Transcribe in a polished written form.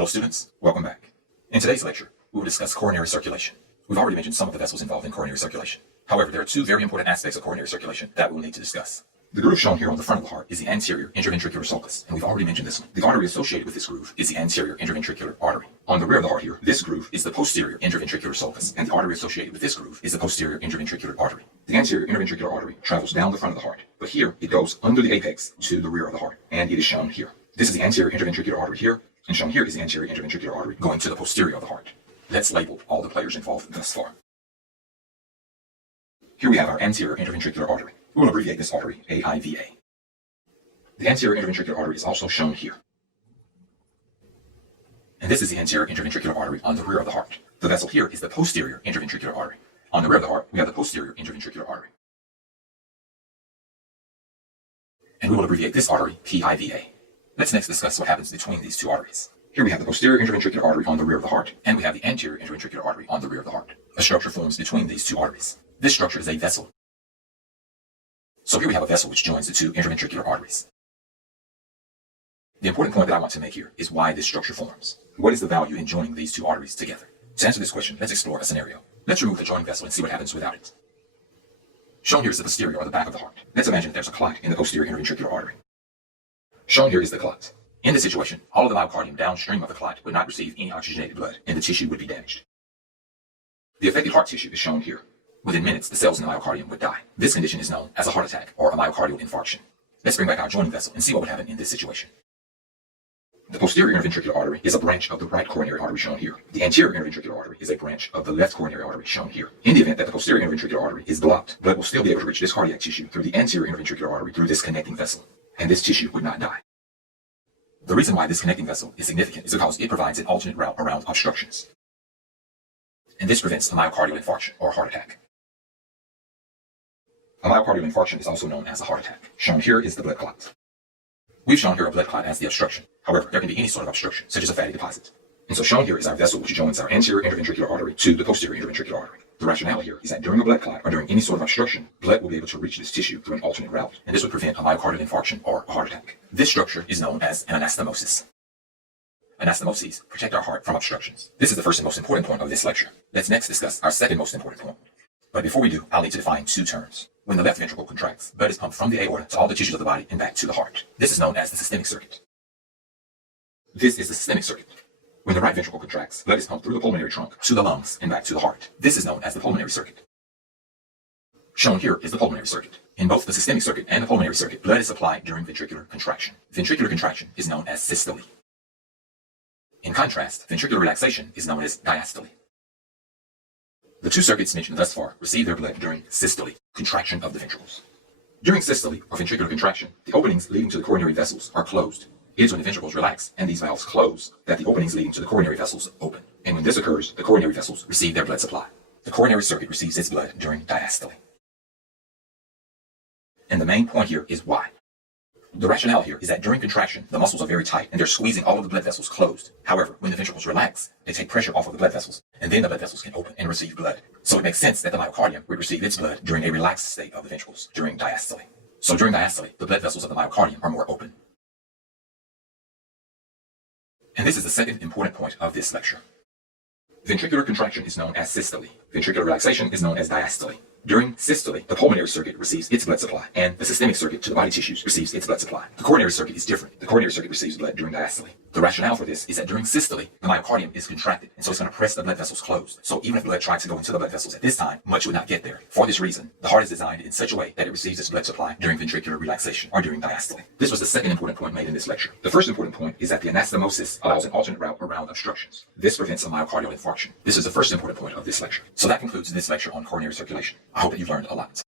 Hello students, welcome back. In today's lecture, we will discuss coronary circulation. We've already mentioned some of the vessels involved in coronary circulation. However, there are two very important aspects of coronary circulation that we will need to discuss. The groove shown here on the front of the heart is the anterior interventricular sulcus, and we've already mentioned this one. The artery associated with this groove is the anterior interventricular artery. On the rear of the heart here, this groove is the posterior interventricular sulcus, and the artery associated with this groove is the posterior interventricular artery. The anterior interventricular artery travels down the front of the heart, but here it goes under the apex to the rear of the heart, and it is shown here. This is the anterior interventricular artery here, and shown here is the anterior interventricular artery going to the posterior of the heart. Let's label all the players involved thus far. Here we have our anterior interventricular artery. We will abbreviate this artery AIVA. The anterior interventricular artery is also shown here. And this is the anterior interventricular artery on the rear of the heart. The vessel here is the posterior interventricular artery. On the rear of the heart, we have the posterior interventricular artery. And we will abbreviate this artery PIVA. Let's next discuss what happens between these two arteries. Here we have the posterior interventricular artery on the rear of the heart, and we have the anterior interventricular artery on the rear of the heart. A structure forms between these two arteries. This structure is a vessel. So here we have a vessel which joins the two interventricular arteries. The important point that I want to make here is why this structure forms. What is the value in joining these two arteries together? To answer this question, let's explore a scenario. Let's remove the joining vessel and see what happens without it. Shown here is the posterior or the back of the heart. Let's imagine that there's a clot in the posterior interventricular artery. Shown here is the clot. In this situation, all of the myocardium downstream of the clot would not receive any oxygenated blood, and the tissue would be damaged. The affected heart tissue is shown here. Within minutes, the cells in the myocardium would die. This condition is known as a heart attack or a myocardial infarction. Let's bring back our joining vessel and see what would happen in this situation. The posterior interventricular artery is a branch of the right coronary artery shown here. The anterior interventricular artery is a branch of the left coronary artery shown here. In the event that the posterior interventricular artery is blocked, blood will still be able to reach this cardiac tissue through the anterior interventricular artery through this connecting vessel, and this tissue would not die. The reason why this connecting vessel is significant is because it provides an alternate route around obstructions, and this prevents a myocardial infarction or heart attack. A myocardial infarction is also known as a heart attack. Shown here is the blood clot. We've shown here a blood clot as the obstruction. However, there can be any sort of obstruction, such as a fatty deposit. And so shown here is our vessel which joins our anterior interventricular artery to the posterior interventricular artery. The rationale here is that during a blood clot or during any sort of obstruction, blood will be able to reach this tissue through an alternate route, and this would prevent a myocardial infarction or a heart attack. This structure is known as an anastomosis. Anastomoses protect our heart from obstructions. This is the first and most important point of this lecture. Let's next discuss our second most important point. But before we do, I'll need to define two terms. When the left ventricle contracts, blood is pumped from the aorta to all the tissues of the body and back to the heart. This is known as the systemic circuit. This is the systemic circuit. When the right ventricle contracts, blood is pumped through the pulmonary trunk to the lungs and back to the heart. This is known as the pulmonary circuit. Shown here is the pulmonary circuit. In both the systemic circuit and the pulmonary circuit, blood is supplied during ventricular contraction. Ventricular contraction is known as systole. In contrast, ventricular relaxation is known as diastole. The two circuits mentioned thus far receive their blood during systole, contraction of the ventricles. During systole, or ventricular contraction, the openings leading to the coronary vessels are closed. It is when the ventricles relax and these valves close that the openings leading to the coronary vessels open. And when this occurs, the coronary vessels receive their blood supply. The coronary circuit receives its blood during diastole. And the main point here is why. The rationale here is that during contraction, the muscles are very tight and they're squeezing all of the blood vessels closed. However, when the ventricles relax, they take pressure off of the blood vessels, and then the blood vessels can open and receive blood. So it makes sense that the myocardium would receive its blood during a relaxed state of the ventricles, during diastole. So during diastole, the blood vessels of the myocardium are more open. And this is the second important point of this lecture. Ventricular contraction is known as systole. Ventricular relaxation is known as diastole. During systole, the pulmonary circuit receives its blood supply, and the systemic circuit to the body tissues receives its blood supply. The coronary circuit is different. The coronary circuit receives blood during diastole. The rationale for this is that during systole, the myocardium is contracted, and so it's going to press the blood vessels closed. So even if blood tried to go into the blood vessels at this time, much would not get there. For this reason, the heart is designed in such a way that it receives its blood supply during ventricular relaxation or during diastole. This was the second important point made in this lecture. The first important point is that the anastomosis allows an alternate route around obstructions. This prevents a myocardial infarction. This is the first important point of this lecture. So that concludes this lecture on coronary circulation. I hope that you've learned a lot.